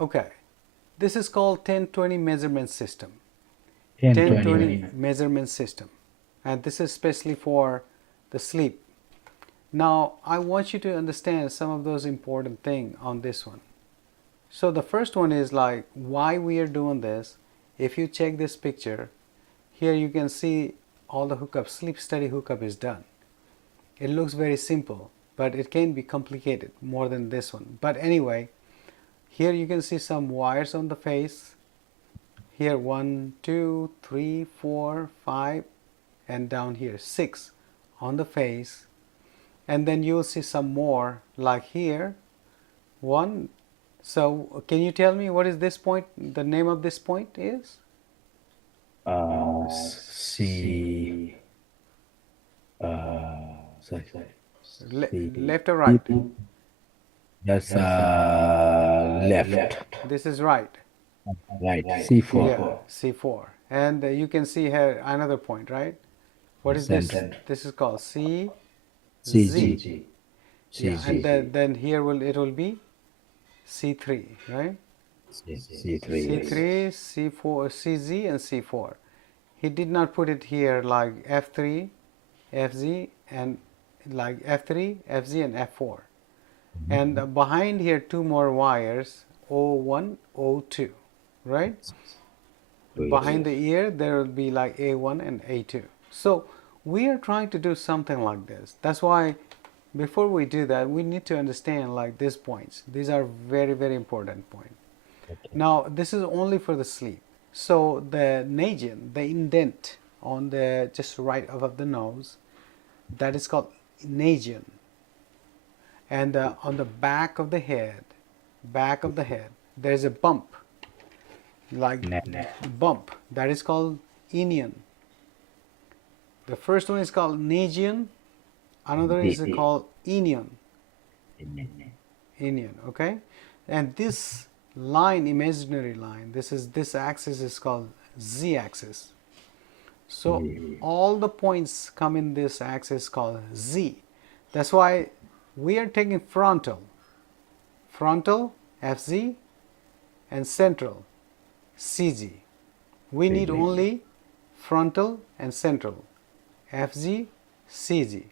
Okay, this is called 1020 measurement system. 1020. measurement system, and this is especially for the sleep. Now I want you to understand some of those important things on this one. So the first one is like why we are doing this. If you check this picture here, you can see all the hookup, sleep study hookup is done. It looks very simple, but it can be complicated more than this one. But anyway, here you can see some wires on the face. Here 1, 2, 3, 4, 5, and down here 6 on the face. And then you'll see some more like here 1. So can you tell me what is this point? The name of this point is? C. Sorry. Left or right? That's left. This is right. Right. C4. Yeah, C4. And you can see here another point, right? What is this? This is called C, Z. CG. Yeah, and then here it will be C3, right? C3. C3, C4, CZ, and C4. He did not put it here like F3, FZ, and like F3, FZ, and F4. And behind here, 2 more wires, O1, O2, right? Behind the ear, there will be like A1 and A2. So we are trying to do something like this. That's why before we do that, we need to understand like these points. These are very, very important points. Now, this is only for the sleep. So the nasion, the indent on the just right above the nose, that is called nasion. And on the back of the head, there is a bump, like bump, that is called inion. The first one is called nasion, another is called inion. Inion, okay? And this line, imaginary line, this axis is called z-axis. So all the points come in this axis called z. That's why we are taking frontal, FZ, and central, CG. We need only frontal and central, FZ, CG.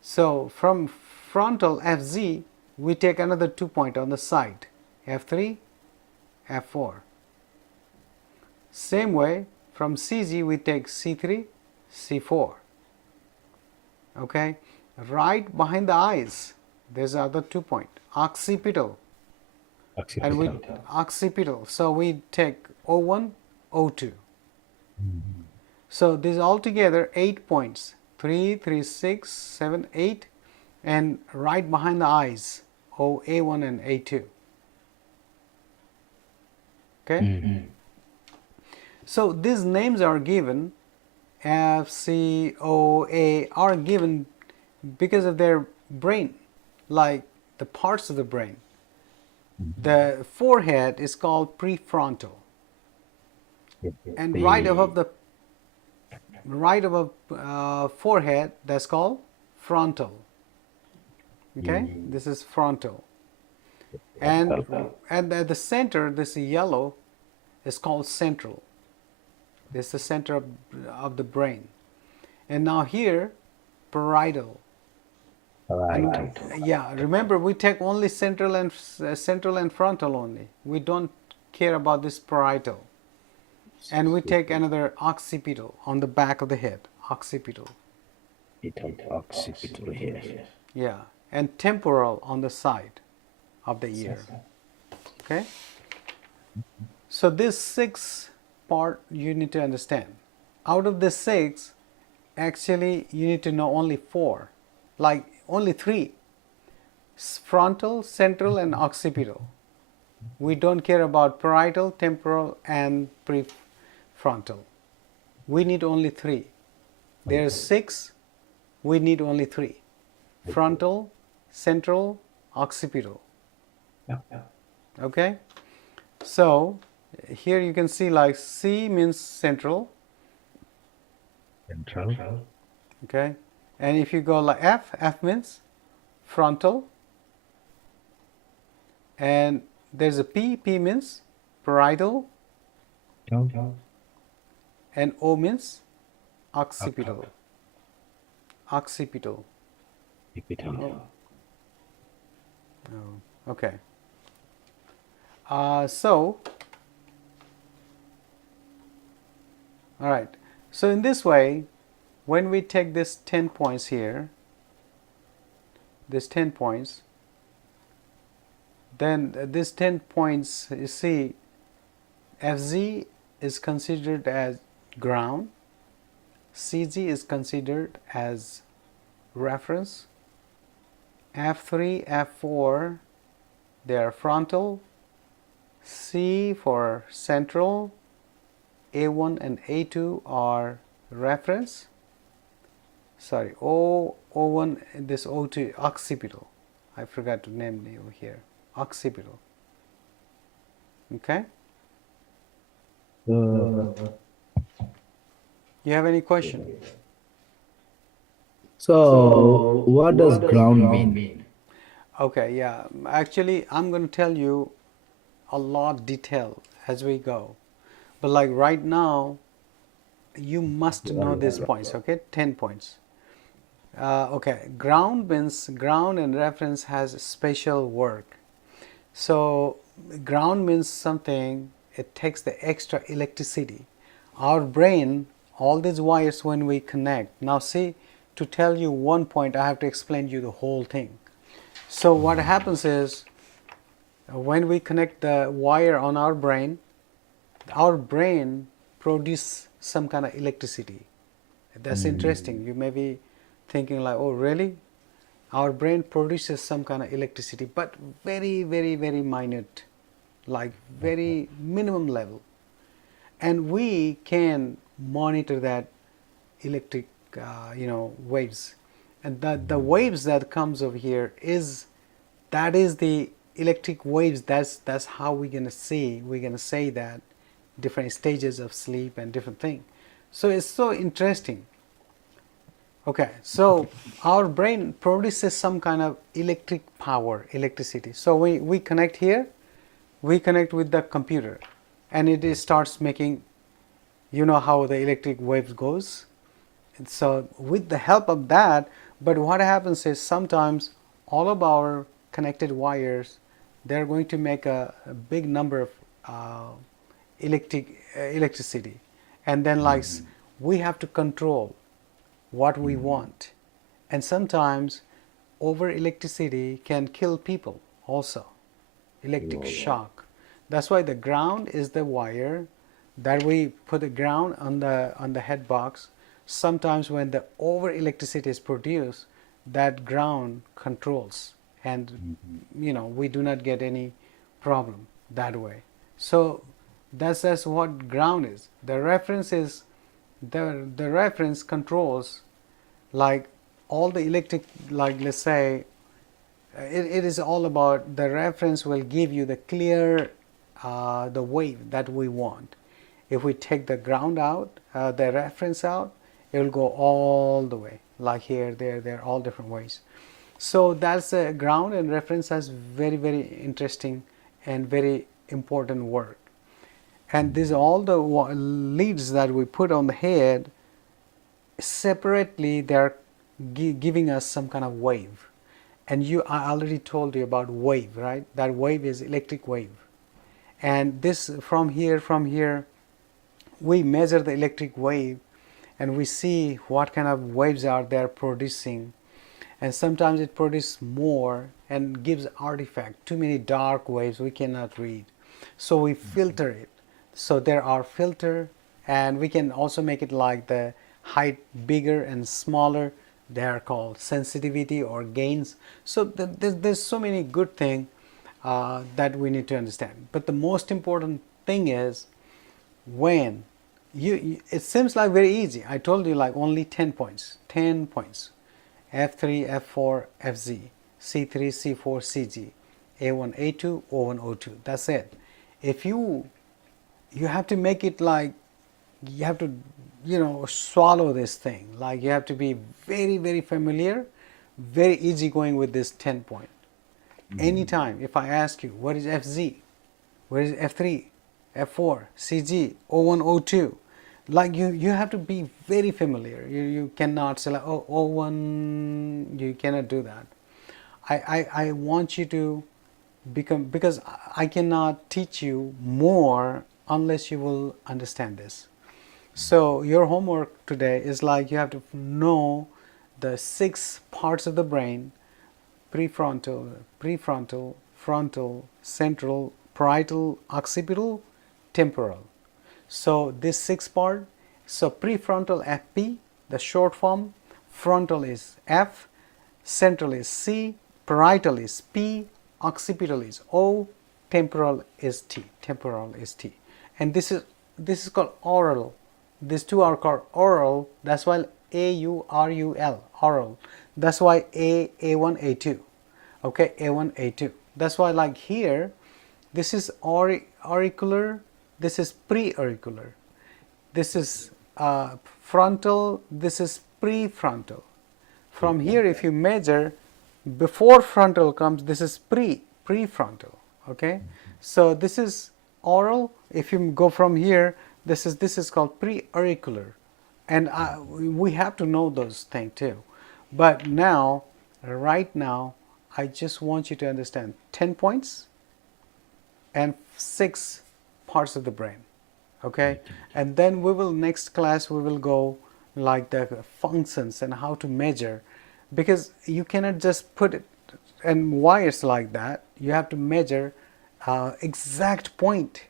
So from frontal FZ, we take another 2 points on the side, F3, F4. Same way, from CG we take C3, C4. Okay, right behind the eyes, there's other 2 points, occipital. And we occipital. So we take O1, O2. So these altogether 8 points, 3, 3, 6, 7, 8, and right behind the eyes, A1 and A2. Okay? So these names are given, F, C, O, A, are given because of their brain, like the parts of the brain. The forehead is called prefrontal, and right above forehead, that's called frontal. Okay, this is frontal, and at the center, this yellow is called central. This is the center of the brain. And now here, parietal. And, yeah, remember we take only central and frontal only. We don't care about this parietal. And we take another occipital on the back of the head, occipital. Occipital here. Yeah, and temporal on the side of the ear. Okay? So this 6 part you need to understand. Out of the 6, actually you need to know only 4, like only 3, frontal, central, and occipital. We don't care about parietal, temporal, and prefrontal. We need only 3. There's 6, we need only 3. Frontal, central, occipital. Okay? So here you can see like C means central. Okay? And if you go like F means frontal. And There's a P. P means parietal, and O means occipital. Occipital. Okay. So, all right. So in this way, when we take this 10 points here, this 10 points, then this 10 points, you see, FZ is considered as ground, CG is considered as reference, F3, F4, they are frontal, C for central, A1 and A2 are reference, sorry, O1, this O2, occipital, I forgot to name it over here, occipital, okay? You have any question? So, what does ground mean? Okay, yeah, actually I'm going to tell you a lot detail as we go, but like right now you must know these points, okay? 10 points. Okay, ground means ground and reference has special work. So ground means something, it takes the extra electricity. Our brain, all these wires when we connect, now see, to tell you one point I have to explain you the whole thing. So what happens is, when we connect the wire on our brain produces some kind of electricity. That's interesting. You may be thinking like, oh really? Our brain produces some kind of electricity, but very, very, very minute, like very minimum level. And we can monitor that electric, waves. And the waves that comes over here that is the electric waves. That's how we're gonna say that different stages of sleep and different things. So it's so interesting. Okay, so our brain produces some kind of electric power, electricity. So we connect here, we connect with the computer, and it starts making, you know how the electric waves goes. And so with the help of that, but what happens is sometimes all of our connected wires, they're going to make a big number of electricity, and then like we have to control what we want, and sometimes over electricity can kill people also, electric shock. That's why the ground is the wire that we put the ground on the head box. Sometimes when the over electricity is produced, that ground controls, and we do not get any problem that way. So that's what ground is. The reference is the reference controls like all the electric, like let's say it is all about the reference will give you the clear the wave that we want. If we take the ground out, the reference out, it will go all the way, like here, there, all different ways. So that's ground and reference has very, very interesting and very important work. And these all the leads that we put on the head separately, they're giving us some kind of wave. And I already told you about wave, right? That wave is electric wave. And this from here, we measure the electric wave and we see what kind of waves are they producing. And sometimes it produces more and gives artifact, too many dark waves we cannot read. So we filter it. So there are filter, and we can also make it like the height bigger and smaller. They are called sensitivity or gains. So there's so many good things that we need to understand. But the most important thing is when it seems like very easy. I told you like only 10 points, F3, F4, FZ, C3, C4, CG, A1, A2, O1, O2. That's it. If you have to make it like, you have to, swallow this thing. Like you have to be very, very familiar, very easy going with this 10 point. Anytime, if I ask you, what is FZ? Where is F3, F4, CG, O1, O2? Like you have to be very familiar. You cannot say like, oh, O1, you cannot do that. I want you to become, because I cannot teach you more unless you will understand this. So your homework today is like you have to know the 6 parts of the brain: prefrontal, frontal, central, parietal, occipital, temporal. So this 6 part, so prefrontal FP, the short form, frontal is F, central is C, parietal is P, occipital is O, temporal is T. Temporal is T. And this is called oral. These two are called oral. That's why AURUL, oral. That's why A1, A2. Okay, A1, A2. That's why like here, this is auricular, this is preauricular. This is frontal, this is prefrontal. From here, if you measure, before frontal comes, this is prefrontal. Okay, so this is oral. If you go from here, this is called preauricular, and we have to know those things too. But now, right now, I just want you to understand 10 points and 6 parts of the brain. Okay, and then we will, next class we will go like the functions and how to measure, because you cannot just put it and wires like that. You have to measure exact point.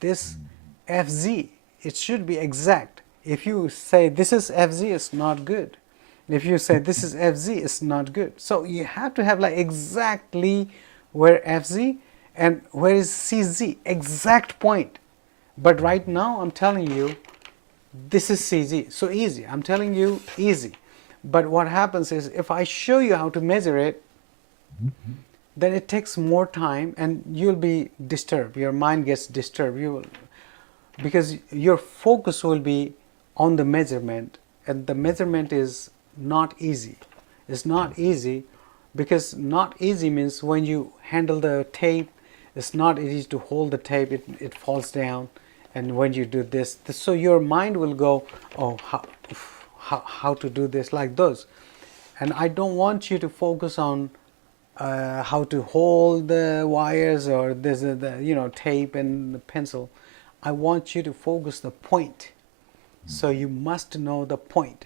This FZ, it should be exact. If you say this is FZ, it's not good. If you say this is FZ, it's not good. So you have to have like exactly where FZ and where is CZ, exact point. But right now I'm telling you this is CZ, so easy. I'm telling you easy. But what happens is, if I show you how to measure it, then it takes more time and you'll be disturbed. Your mind gets disturbed. You will, because your focus will be on the measurement, and the measurement is not easy. It's not easy, because not easy means when you handle the tape, it's not easy to hold the tape, it falls down. And when you do this, so your mind will go, oh, how to do this, like those. And I don't want you to focus on how to hold the wires or this, the tape and the pencil. I want you to focus the point. So you must know the point.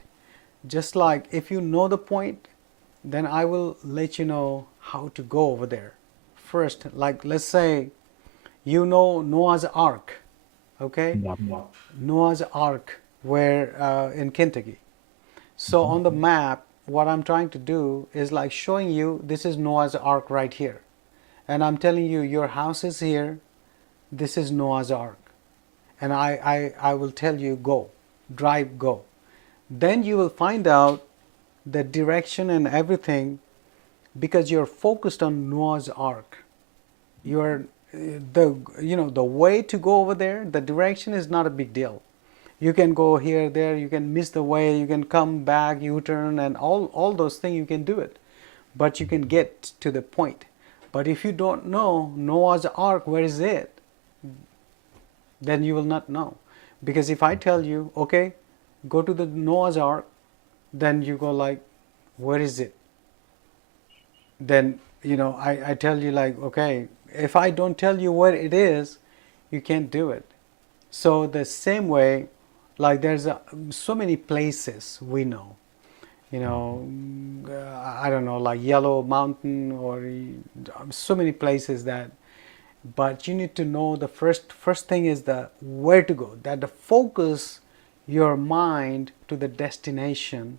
Just like if you know the point, then I will let you know how to go over there. First, like let's say you know Noah's Ark. Okay, Noah's Ark, where in Kentucky. So on the map, what I'm trying to do is like showing you this is Noah's Ark right here, and I'm telling you your house is here. This is Noah's Ark, and I will tell you go, drive, go. Then you will find out the direction and everything, because you're focused on Noah's Ark. You're the way to go over there, the direction is not a big deal. You can go here, there, you can miss the way, you can come back, U-turn, and all those things, you can do it. But you can get to the point. But if you don't know Noah's Ark, where is it? Then you will not know. Because if I tell you, okay, go to the Noah's Ark, then you go like, where is it? Then, I tell you like, okay, if I don't tell you where it is, you can't do it. So the same way, like there's so many places we know, I don't know, like Yellow Mountain or so many places that, but you need to know the first thing is the where to go, that the focus your mind to the destination,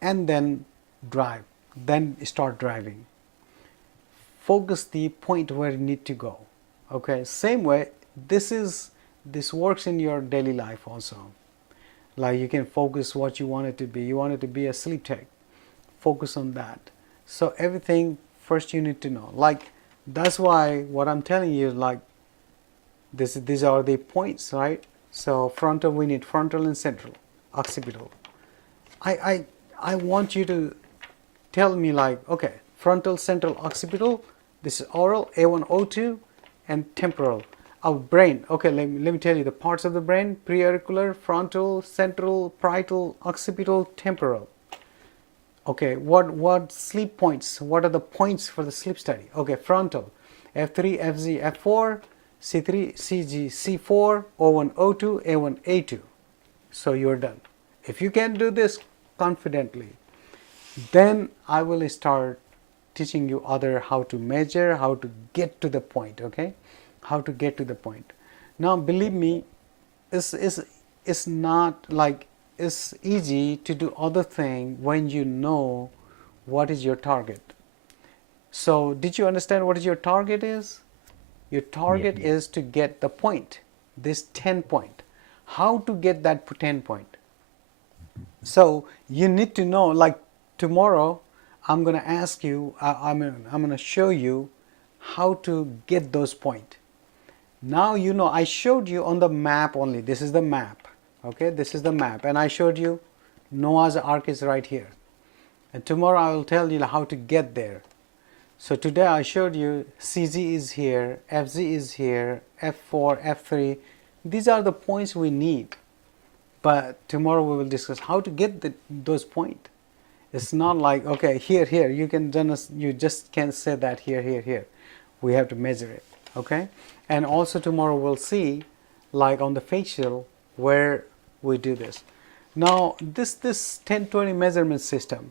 and then drive, then start driving. Focus the point where you need to go. Okay, same way this works in your daily life also. Like you can focus what you want it to be. You want it to be a sleep tech, focus on that. So everything first you need to know. Like that's why what I'm telling you, like these are the points, right? So frontal, we need frontal and central, occipital. I want you to tell me like, okay, frontal, central, occipital, this is oral, A1, O2, and temporal. of brain. Okay, let me tell you the parts of the brain: preauricular, frontal, central, parietal, occipital, temporal. Okay, what sleep points? What are the points for the sleep study? Okay, frontal, F3, FZ, F4, C3, CG, C4, O1, O2, A1, A2. So you're done. If you can do this confidently, then I will start teaching you other how to measure, how to get to the point. Okay, how to get to the point. Now believe me, it's not like it's easy to do other thing when you know what is your target. So did you understand what is your target is? Your target is to get the point, this 10 point. How to get that 10 point? So you need to know, like tomorrow I'm going to ask you, I'm going to show you how to get those points. Now you know, I showed you on the map only. This is the map. Okay, this is the map, and I showed you Noah's Ark is right here. And tomorrow I will tell you how to get there. So today I showed you CZ is here, FZ is here, F4, F3. These are the points we need. But tomorrow we will discuss how to get those points. It's not like, okay, here, you just can't say that here. We have to measure it, okay? And also tomorrow we'll see, like on the facial, where we do this. Now, this 10-20 measurement system,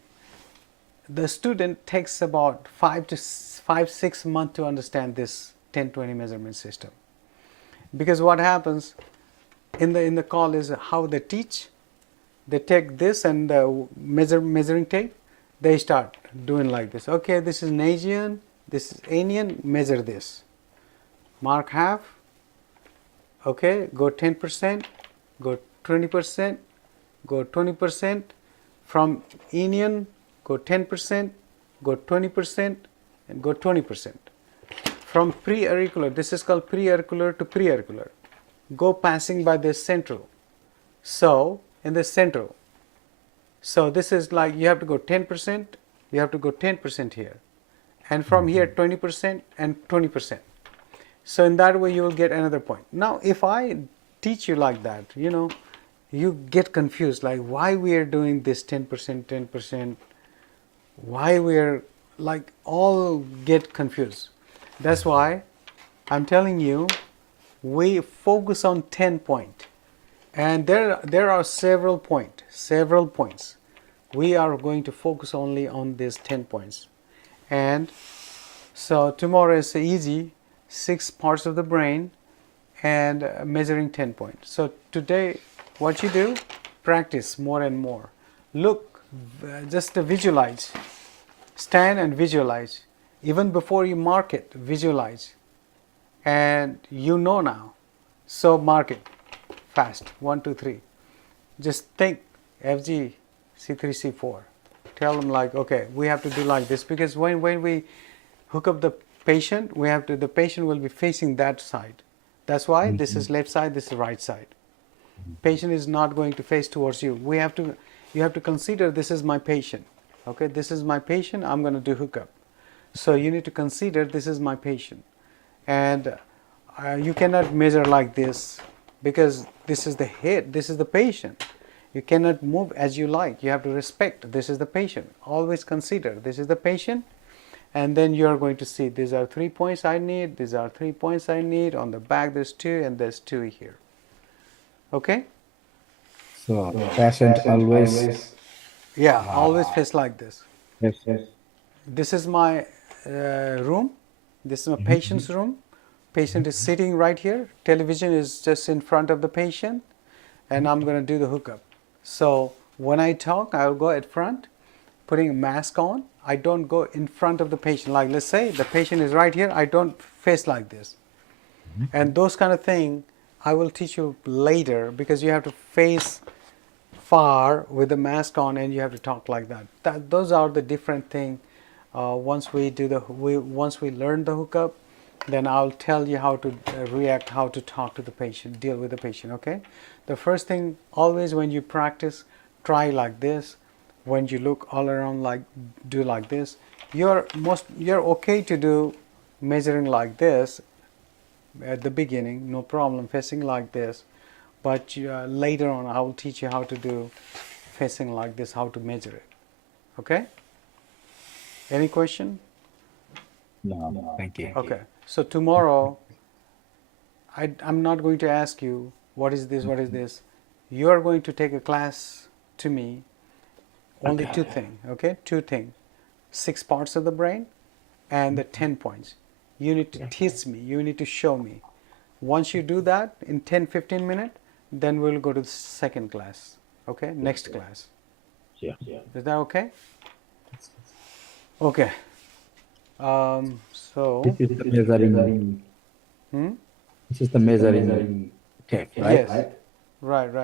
the student takes about 5-6 months to understand this 10-20 measurement system. Because what happens in the call is how they teach. They take this and measuring tape, they start doing like this. Okay, this is Nagian, this is Anian, measure this. Mark half, okay, go 10%, go 20%, go 20%. From Anian, go 10%, go 20%, and go 20%. From preauricular, this is called preauricular to preauricular, go passing by the central. So in the central, so this is like you have to go 10%, you have to go 10% here, and from here 20% and 20%. So in that way you will get another point. Now if I teach you like that, you know, you get confused, like why we are doing this 10%, why we are like all get confused. That's why I'm telling you, we focus on 10 point, and there are several points. We are going to focus only on these 10 points. And so tomorrow is easy, 6 parts of the brain and measuring 10 points. So today what you do, practice more and more. Look, just visualize, stand and visualize. Even before you mark it, visualize, and you know now. So mark it fast, 1, 2, 3. Just think FG, C3, C4. Tell them like, okay, we have to do like this, because when we hook up the patient, the patient will be facing that side. That's why this is left side, this is right side. Patient is not going to face towards you. You have to consider, this is my patient. Okay, this is my patient, I'm going to do hookup. So you need to consider, this is my patient. And you cannot measure like this, because this is the head, this is the patient. You cannot move as you like. You have to respect, this is the patient. Always consider, this is the patient. And then you are going to see, these are 3 points I need, these are 3 points I need. On the back there's 2, and there's 2 here. Okay? So patient always. Yeah, always face like this. Yes. This is my room. This is my patient's room. Patient is sitting right here. Television is just in front of the patient, and I'm going to do the hookup. So when I talk, I'll go at front, putting a mask on. I don't go in front of the patient. Like let's say the patient is right here, I don't face like this. And those kind of thing I will teach you later, because you have to face far with the mask on, and you have to talk like that. Those are the different thing. Once we learn the hookup, then I'll tell you how to react, how to talk to the patient, deal with the patient. Okay. The first thing, always when you practice, try like this. When you look all around, like do like this. You're okay to do measuring like this, at the beginning, no problem, facing like this. But later on, I will teach you how to do facing like this, how to measure it. Okay? Any question? No, thank you. Okay. So tomorrow, I'm not going to ask you what is this, what is this. You are going to take a class to me. Only two things. Okay, two things. 6 parts of the brain, and the 10 points. You need to teach me. You need to show me. Once you do that in 10-15 minutes, then we'll go to the second class. Okay, next class. Yeah. Is that okay? Okay. So This is the measuring. hmm? This is the measuring tape, right? Yes. Right.